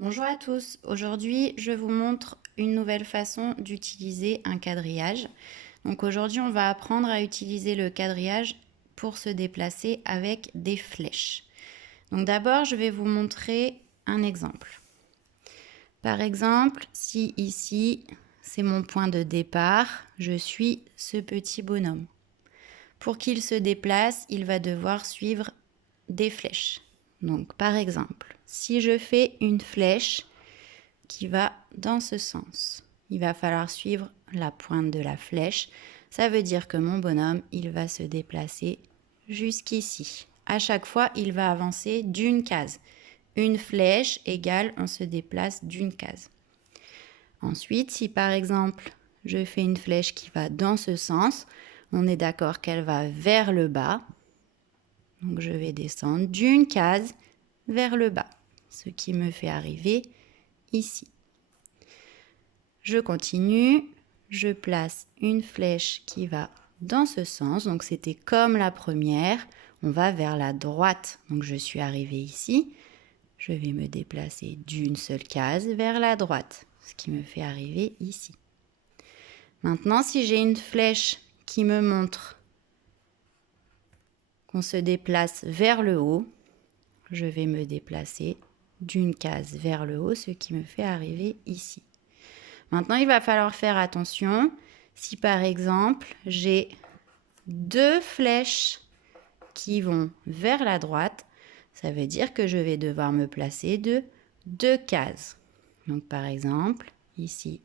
Bonjour à tous, aujourd'hui je vous montre une nouvelle façon d'utiliser un quadrillage. Donc aujourd'hui on va apprendre à utiliser le quadrillage pour se déplacer avec des flèches. Donc d'abord je vais vous montrer un exemple. Par exemple, si ici c'est mon point de départ, je suis ce petit bonhomme. Pour qu'il se déplace, il va devoir suivre des flèches. Donc par exemple, si je fais une flèche qui va dans ce sens, il va falloir suivre la pointe de la flèche. Ça veut dire que mon bonhomme, il va se déplacer jusqu'ici. À chaque fois, il va avancer d'une case. Une flèche égale, on se déplace d'une case. Ensuite, si par exemple, je fais une flèche qui va dans ce sens, on est d'accord qu'elle va vers le bas. Donc je vais descendre d'une case vers le bas, ce qui me fait arriver ici. Je continue, je place une flèche qui va dans ce sens, donc c'était comme la première, on va vers la droite. Donc je suis arrivée ici, je vais me déplacer d'une seule case vers la droite, ce qui me fait arriver ici. Maintenant, si j'ai une flèche qui me montre qu'on se déplace vers le haut, je vais me déplacer d'une case vers le haut, ce qui me fait arriver ici. Maintenant, il va falloir faire attention. Si par exemple, j'ai deux flèches qui vont vers la droite, ça veut dire que je vais devoir me placer de deux cases. Donc par exemple, ici,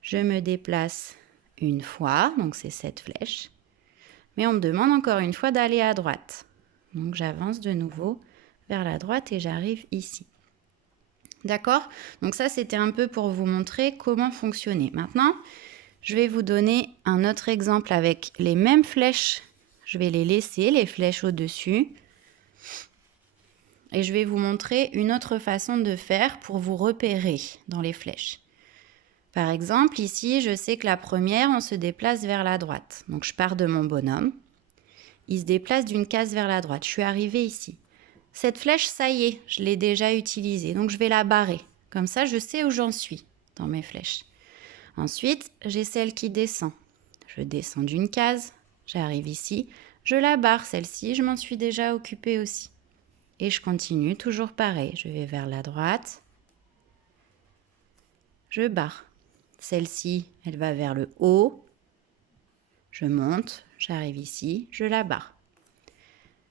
je me déplace une fois, donc c'est cette flèche. Mais on me demande encore une fois d'aller à droite. Donc j'avance de nouveau vers la droite et j'arrive ici. D'accord? Donc ça, c'était un peu pour vous montrer comment fonctionner. Maintenant, je vais vous donner un autre exemple avec les mêmes flèches. Je vais les laisser, les flèches au-dessus. Et je vais vous montrer une autre façon de faire pour vous repérer dans les flèches. Par exemple, ici, je sais que la première, on se déplace vers la droite. Donc je pars de mon bonhomme. Il se déplace d'une case vers la droite. Je suis arrivée ici. Cette flèche, ça y est, je l'ai déjà utilisée. Donc je vais la barrer. Comme ça, je sais où j'en suis dans mes flèches. Ensuite, j'ai celle qui descend. Je descends d'une case, j'arrive ici, je la barre celle-ci, je m'en suis déjà occupée aussi. Et je continue, toujours pareil. Je vais vers la droite, je barre. Celle-ci, elle va vers le haut, je monte, j'arrive ici, je la barre.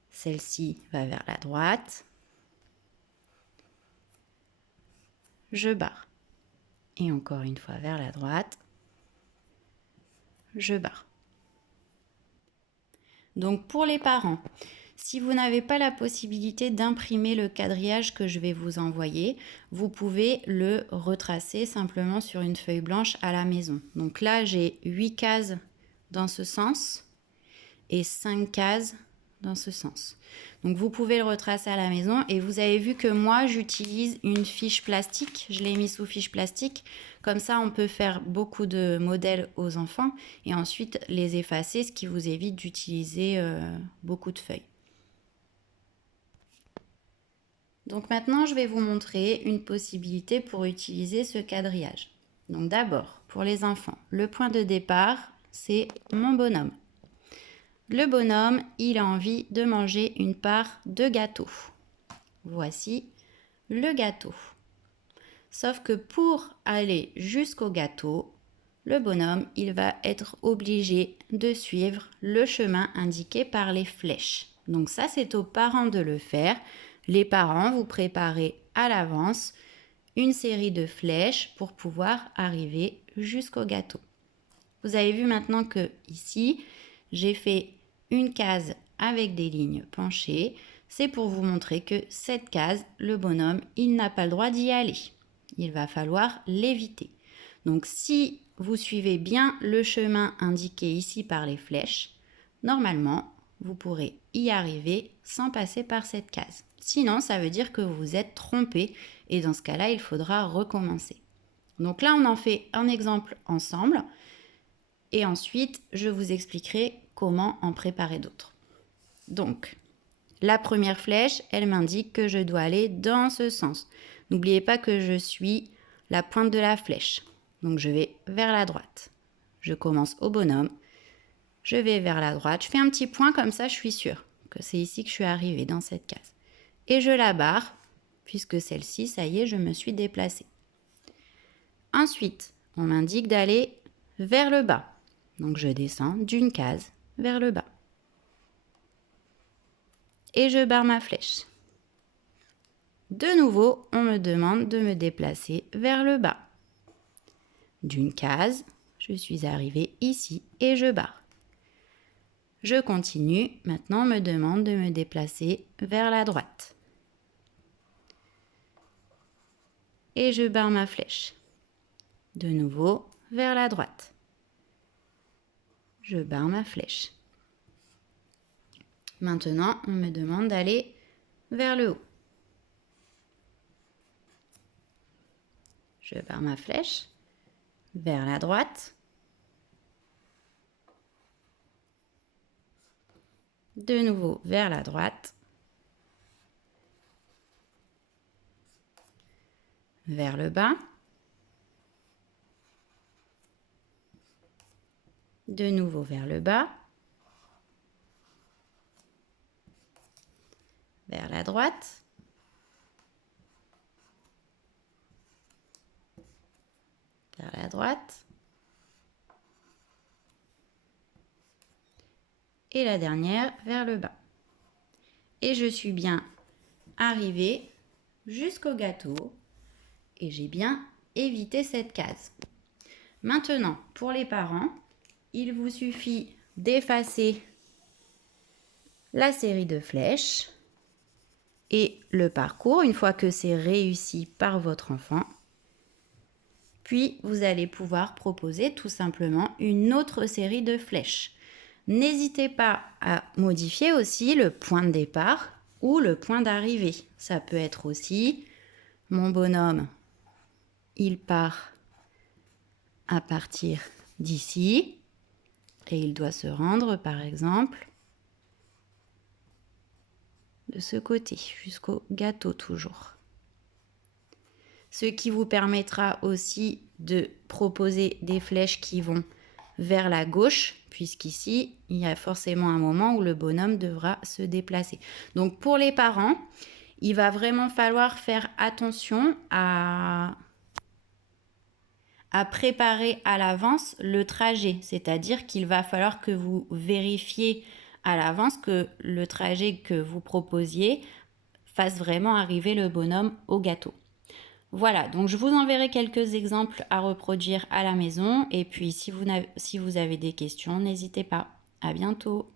Celle-ci va vers la droite, je barre. Et encore une fois vers la droite, je barre. Donc pour les parents, si vous n'avez pas la possibilité d'imprimer le quadrillage que je vais vous envoyer, vous pouvez le retracer simplement sur une feuille blanche à la maison. Donc là, j'ai 8 cases dans ce sens et 5 cases dans ce sens. Donc vous pouvez le retracer à la maison et vous avez vu que moi j'utilise une fiche plastique, je l'ai mis sous fiche plastique, comme ça on peut faire beaucoup de modèles aux enfants et ensuite les effacer, ce qui vous évite d'utiliser beaucoup de feuilles. Donc maintenant je vais vous montrer une possibilité pour utiliser ce quadrillage. Donc d'abord pour les enfants, le point de départ c'est mon bonhomme. Le bonhomme, il a envie de manger une part de gâteau. Voici le gâteau. Sauf que pour aller jusqu'au gâteau, le bonhomme, il va être obligé de suivre le chemin indiqué par les flèches. Donc ça, c'est aux parents de le faire. Les parents, vous préparez à l'avance une série de flèches pour pouvoir arriver jusqu'au gâteau. Vous avez vu maintenant que ici, j'ai fait une case avec des lignes penchées. C'est pour vous montrer que cette case, le bonhomme, il n'a pas le droit d'y aller. Il va falloir l'éviter. Donc si vous suivez bien le chemin indiqué ici par les flèches, normalement, vous pourrez y arriver sans passer par cette case. Sinon, ça veut dire que vous vous êtes trompé et dans ce cas-là, il faudra recommencer. Donc là, on en fait un exemple ensemble. Et ensuite, je vous expliquerai comment en préparer d'autres. Donc, la première flèche, elle m'indique que je dois aller dans ce sens. N'oubliez pas que je suis la pointe de la flèche. Donc je vais vers la droite. Je commence au bonhomme. Je vais vers la droite. Je fais un petit point comme ça, je suis sûre que c'est ici que je suis arrivée dans cette case. Et je la barre, puisque celle-ci, ça y est, je me suis déplacée. Ensuite, on m'indique d'aller vers le bas. Donc je descends d'une case vers le bas. Et je barre ma flèche. De nouveau, on me demande de me déplacer vers le bas. D'une case, je suis arrivée ici et je barre. Je continue. Maintenant, on me demande de me déplacer vers la droite. Et je barre ma flèche. De nouveau, vers la droite. Je barre ma flèche. Maintenant, on me demande d'aller vers le haut. Je barre ma flèche. Vers la droite. De nouveau, vers la droite. Vers le bas. De nouveau vers le bas. Vers la droite. Vers la droite. Et la dernière vers le bas. Et je suis bien arrivée jusqu'au gâteau et j'ai bien évité cette case. Maintenant, pour les parents, il vous suffit d'effacer la série de flèches et le parcours une fois que c'est réussi par votre enfant. Puis, vous allez pouvoir proposer tout simplement une autre série de flèches. N'hésitez pas à modifier aussi le point de départ ou le point d'arrivée. Ça peut être aussi, mon bonhomme, il part à partir d'ici et il doit se rendre, par exemple, de ce côté, jusqu'au gâteau toujours. Ce qui vous permettra aussi de proposer des flèches qui vont vers la gauche, puisqu'ici, il y a forcément un moment où le bonhomme devra se déplacer. Donc pour les parents, il va vraiment falloir faire attention à préparer à l'avance le trajet. C'est-à-dire qu'il va falloir que vous vérifiez à l'avance que le trajet que vous proposiez fasse vraiment arriver le bonhomme au gâteau. Voilà, donc je vous enverrai quelques exemples à reproduire à la maison. Et puis, si vous avez des questions, n'hésitez pas. À bientôt.